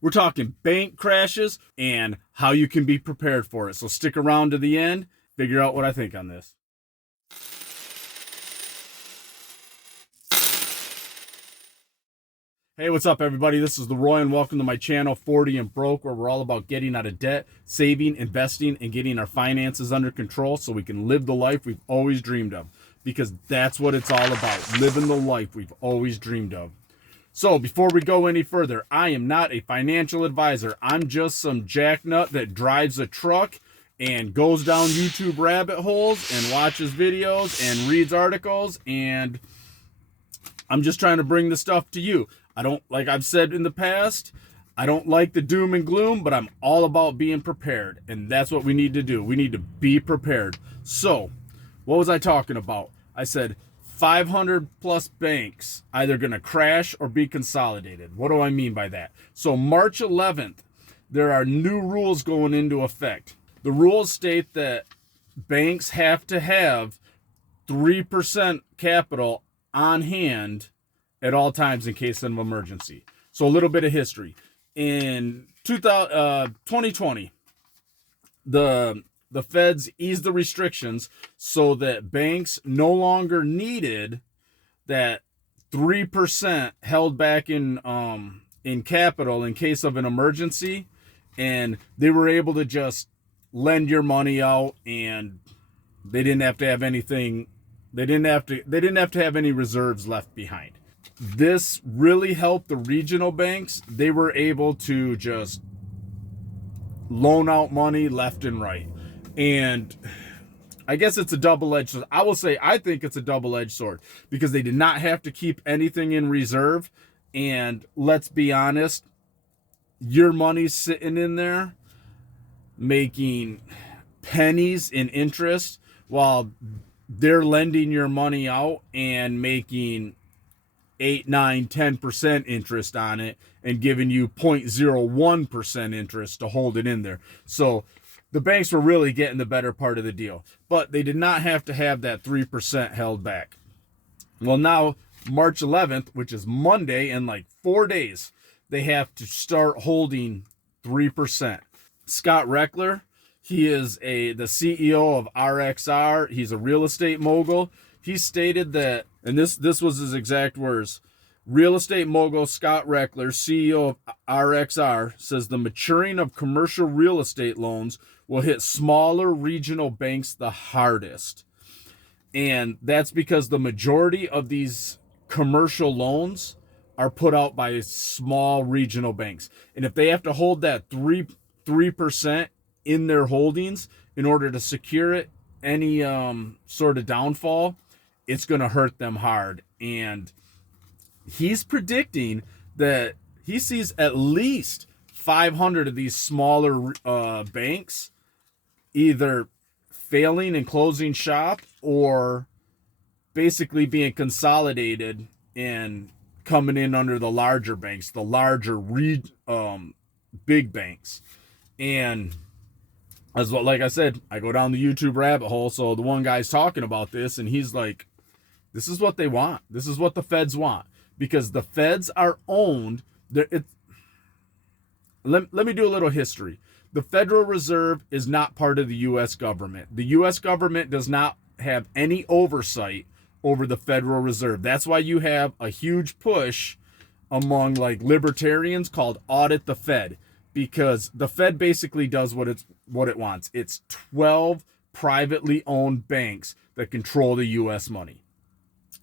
We're talking bank crashes and how you can be prepared for it. So stick around to the end, figure out what I think on this. Hey, what's up, everybody? This is the Roy, and welcome to my channel, 40 and Broke, where we're all about getting out of debt, saving, investing, and getting our finances under control so we can live the life we've always dreamed of. Because that's what it's all about, living the life we've always dreamed of. So before we go any further, I am not a financial advisor. I'm just some jacknut that drives a truck and goes down YouTube rabbit holes and watches videos and reads articles, and I'm just trying to bring the stuff to you. I don't, like I've said in the past, I don't like the doom and gloom, but I'm all about being prepared. And that's what we need to do. We need to be prepared. So what was I talking about? I said 500 plus banks either going to crash or be consolidated. What do I mean by that? So March 11th, there are new rules going into effect. The rules state that banks have to have 3% capital on hand at all times in case of an emergency. So a little bit of history. In 2020, the feds eased the restrictions so that banks no longer needed that 3% held back in capital in case of an emergency, and they were able to just lend your money out, and they didn't have to have anything. They didn't have to have any reserves left behind. This really helped the regional banks. They were able to just loan out money left and right. And I guess it's a double-edged sword. I will say I think it's a double-edged sword because they did not have to keep anything in reserve. And let's be honest, your money's sitting in there making pennies in interest while they're lending your money out and making 8, 9, 10% interest on it and giving you 0.01% interest to hold it in there. So the banks were really getting the better part of the deal, but they did not have to have that 3% held back. Well, now March 11th, which is Monday, in like 4 days, they have to start holding 3%. Scott Reckler, he is the CEO of RXR. He's a real estate mogul. He stated that, and this was his exact words, real estate mogul Scott Reckler, CEO of RXR, says the maturing of commercial real estate loans will hit smaller regional banks the hardest. And that's because the majority of these commercial loans are put out by small regional banks. And if they have to hold that 3% in their holdings in order to secure it, any sort of downfall, it's going to hurt them hard. And he's predicting that he sees at least 500 of these smaller banks either failing and closing shop or basically being consolidated and coming in under the larger banks, the larger big banks. And as well, like I said, I go down the YouTube rabbit hole. So the one guy's talking about this, and he's like, this is what they want. This is what the feds want, because the feds are owned. Let me do a little history. The Federal Reserve is not part of the U.S. government. The U.S. government does not have any oversight over the Federal Reserve. That's why you have a huge push among like libertarians called Audit the Fed, because the Fed basically does what it wants. It's 12 privately owned banks that control the U.S. money.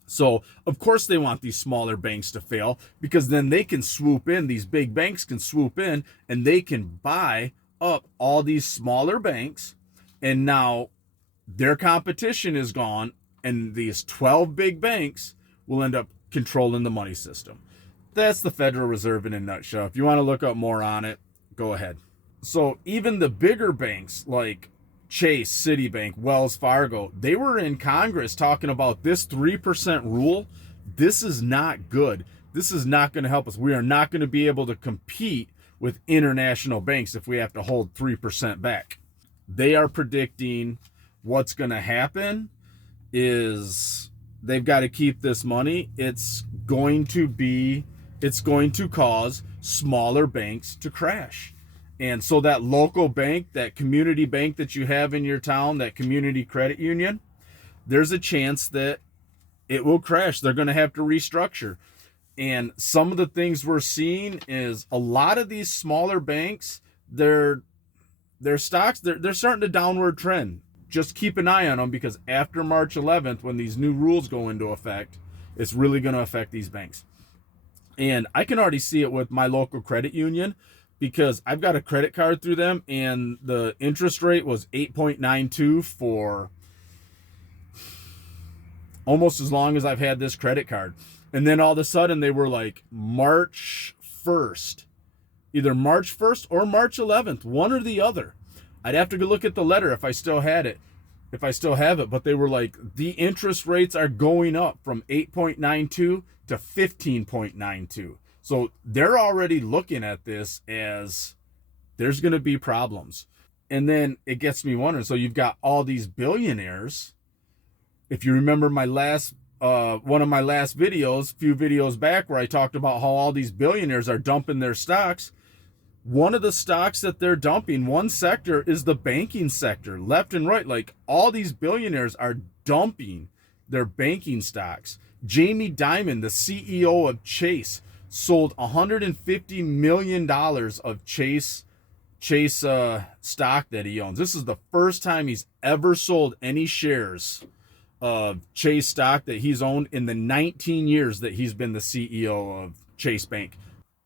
So, of course, they want these smaller banks to fail, because then they can swoop in, these big banks can swoop in, and they can buy up all these smaller banks, and now their competition is gone, and these 12 big banks will end up controlling the money system. That's the Federal Reserve in a nutshell. If you want to look up more on it, go ahead. So even the bigger banks like Chase, Citibank, Wells Fargo, they were in Congress talking about this 3% rule. This is not good. This is not going to help us. We are not going to be able to compete with international banks if we have to hold 3% back. They are predicting what's going to happen is they've got to keep this money. It's going to it's going to cause smaller banks to crash. And so that local bank, that community bank that you have in your town, that community credit union, there's a chance that it will crash. They're going to have to restructure. And some of the things we're seeing is a lot of these smaller banks, their stocks, they're starting to downward trend. Just keep an eye on them, because after March 11th, when these new rules go into effect, it's really going to affect these banks. And I can already see it with my local credit union, because I've got a credit card through them, and the interest rate was 8.92 for almost as long as I've had this credit card. And then all of a sudden they were like March 1st, either March 1st or March 11th, one or the other. I'd have to go look at the letter if I still had it, if I still have it. But they were like, the interest rates are going up from 8.92 to 15.92. So they're already looking at this as there's going to be problems. And then it gets me wondering, so you've got all these billionaires. If you remember my last one of my last videos, a few videos back, where I talked about how all these billionaires are dumping their stocks. One of the stocks that they're dumping, one sector, is the banking sector, left and right. Like, all these billionaires are dumping their banking stocks. Jamie Dimon, the CEO of Chase, sold $150 million of Chase stock that he owns. This is the first time he's ever sold any shares of Chase stock that he's owned in the 19 years that he's been the CEO of Chase Bank.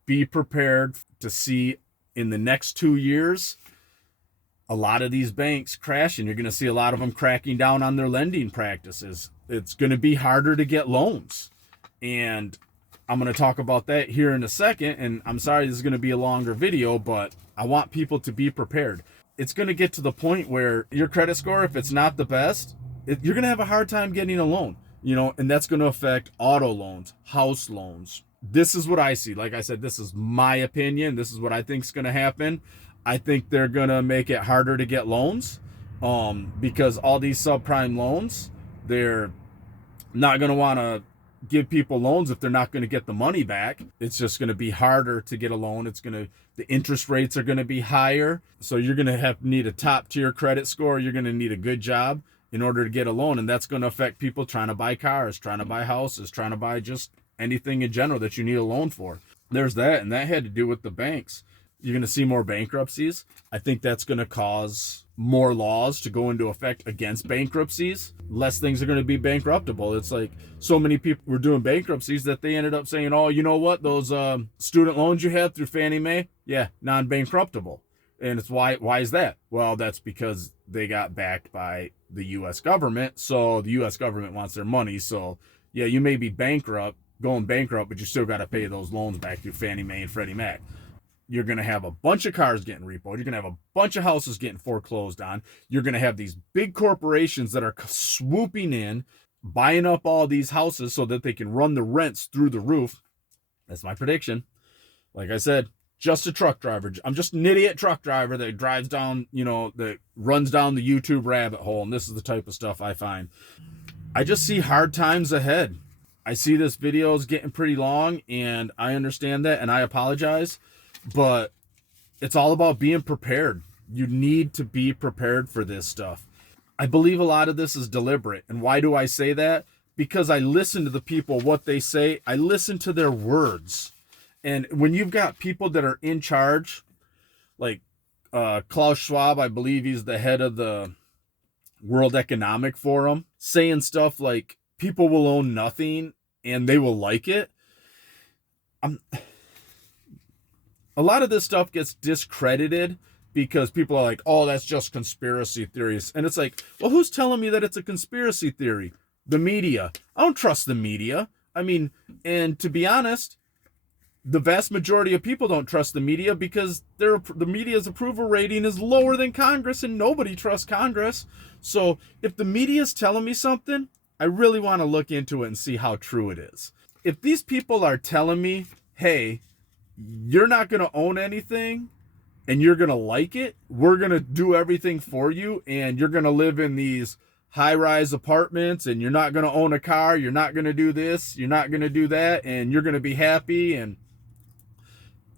Be prepared to see in the next 2 years a lot of these banks crashing. You're going to see a lot of them cracking down on their lending practices. It's going to be harder to get loans. And I'm going to talk about that here in a second. And I'm sorry this is going to be a longer video, but I want people to be prepared. It's going to get to the point where your credit score, if it's not the best, you're going to have a hard time getting a loan, and that's going to affect auto loans, house loans. This is what I see. Like I said, this is my opinion. This is what I think is going to happen. I think they're going to make it harder to get loans because all these subprime loans, they're not going to want to give people loans if they're not going to get the money back. It's just going to be harder to get a loan. The interest rates are going to be higher. So you're going to need a top tier credit score. You're going to need a good job in order to get a loan. And that's going to affect people trying to buy cars, trying to buy houses, trying to buy just anything in general that you need a loan for. There's that. And that had to do with the banks. You're going to see more bankruptcies. I think that's going to cause more laws to go into effect against bankruptcies. Less things are going to be bankruptable. It's like so many people were doing bankruptcies that they ended up saying, oh, you know what? Those student loans you had through Fannie Mae, yeah, non-bankruptable. And it's why is that? Well, that's because they got backed by the U.S. government. So the U.S. government wants their money. So yeah, you may be going bankrupt, but you still got to pay those loans back through Fannie Mae and Freddie Mac. You're going to have a bunch of cars getting repoed. You're going to have a bunch of houses getting foreclosed on. You're going to have these big corporations that are swooping in, buying up all these houses so that they can run the rents through the roof. That's my prediction. Like I said, just a truck driver. I'm just an idiot truck driver that drives down, that runs down the YouTube rabbit hole. And this is the type of stuff I find. I just see hard times ahead. I see this video is getting pretty long, and I understand that, and I apologize. But it's all about being prepared. You need to be prepared for this stuff. I believe a lot of this is deliberate. And why do I say that? Because I listen to the people, what they say. I listen to their words. And when you've got people that are in charge, like Klaus Schwab, I believe he's the head of the World Economic Forum, saying stuff like people will own nothing and they will like it. A lot of this stuff gets discredited because people are like, oh, that's just conspiracy theories. And it's like, well, who's telling me that it's a conspiracy theory? The media. I don't trust the media. I mean, and to be honest, the vast majority of people don't trust the media because the media's approval rating is lower than Congress, and nobody trusts Congress. So if the media's telling me something, I really want to look into it and see how true it is. If these people are telling me, hey, you're not going to own anything and you're going to like it, we're going to do everything for you, and you're going to live in these high-rise apartments, and you're not going to own a car, you're not going to do this, you're not going to do that, and you're going to be happy, and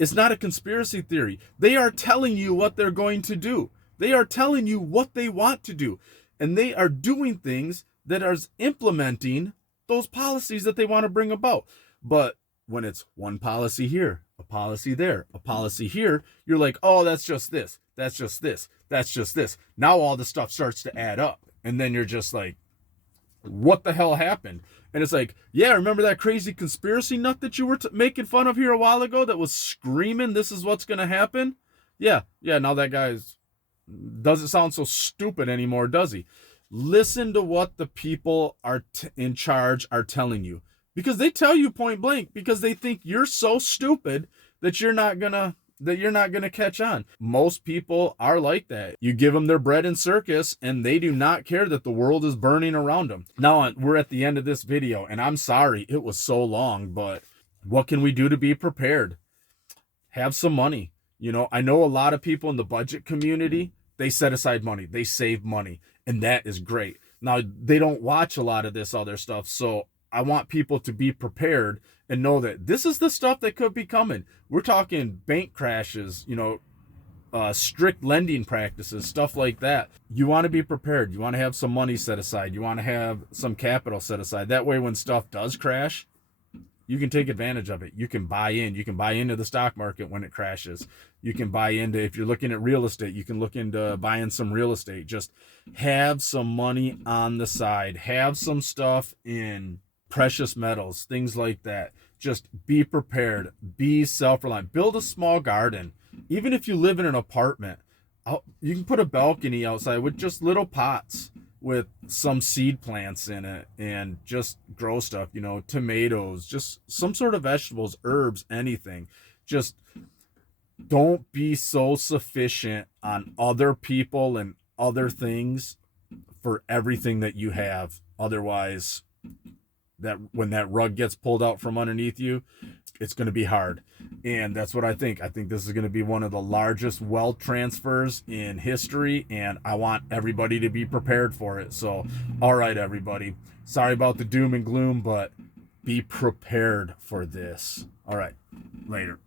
It's not a conspiracy theory. They are telling you what they're going to do. They are telling you what they want to do. And they are doing things that are implementing those policies that they want to bring about. But when it's one policy here, a policy there, a policy here, you're like, oh, that's just this. That's just this. That's just this. Now all the stuff starts to add up. And then you're just like, what the hell happened? And it's like, yeah, remember that crazy conspiracy nut that you were making fun of here a while ago that was screaming, this is what's going to happen? Yeah, now that guy's doesn't sound so stupid anymore, does he? Listen to what the people are in charge are telling you, because they tell you point blank, because they think you're so stupid that you're not gonna catch on. Most people are like that. You give them their bread and circus, and they do not care that the world is burning around them. Now, we're at the end of this video, and I'm sorry it was so long, but what can we do to be prepared? Have some money. I know a lot of people in the budget community, they set aside money, they save money, and that is great. Now, they don't watch a lot of this other stuff, so I want people to be prepared and know that this is the stuff that could be coming. We're talking bank crashes, strict lending practices, stuff like that. You want to be prepared. You want to have some money set aside. You want to have some capital set aside. That way, when stuff does crash, you can take advantage of it. You can buy in. You can buy into the stock market when it crashes. You can buy into, if you're looking at real estate, you can look into buying some real estate. Just have some money on the side. Have some stuff in precious metals, things like that. Just be prepared. Be self-reliant. Build a small garden. Even if you live in an apartment, you can put a balcony outside with just little pots with some seed plants in it and just grow stuff, tomatoes, just some sort of vegetables, herbs, anything. Just don't be so sufficient on other people and other things for everything that you have. Otherwise, that when that rug gets pulled out from underneath you, it's going to be hard. And that's what I think. I think this is going to be one of the largest wealth transfers in history, and I want everybody to be prepared for it. So, all right, everybody. Sorry about the doom and gloom, but be prepared for this. All right, later.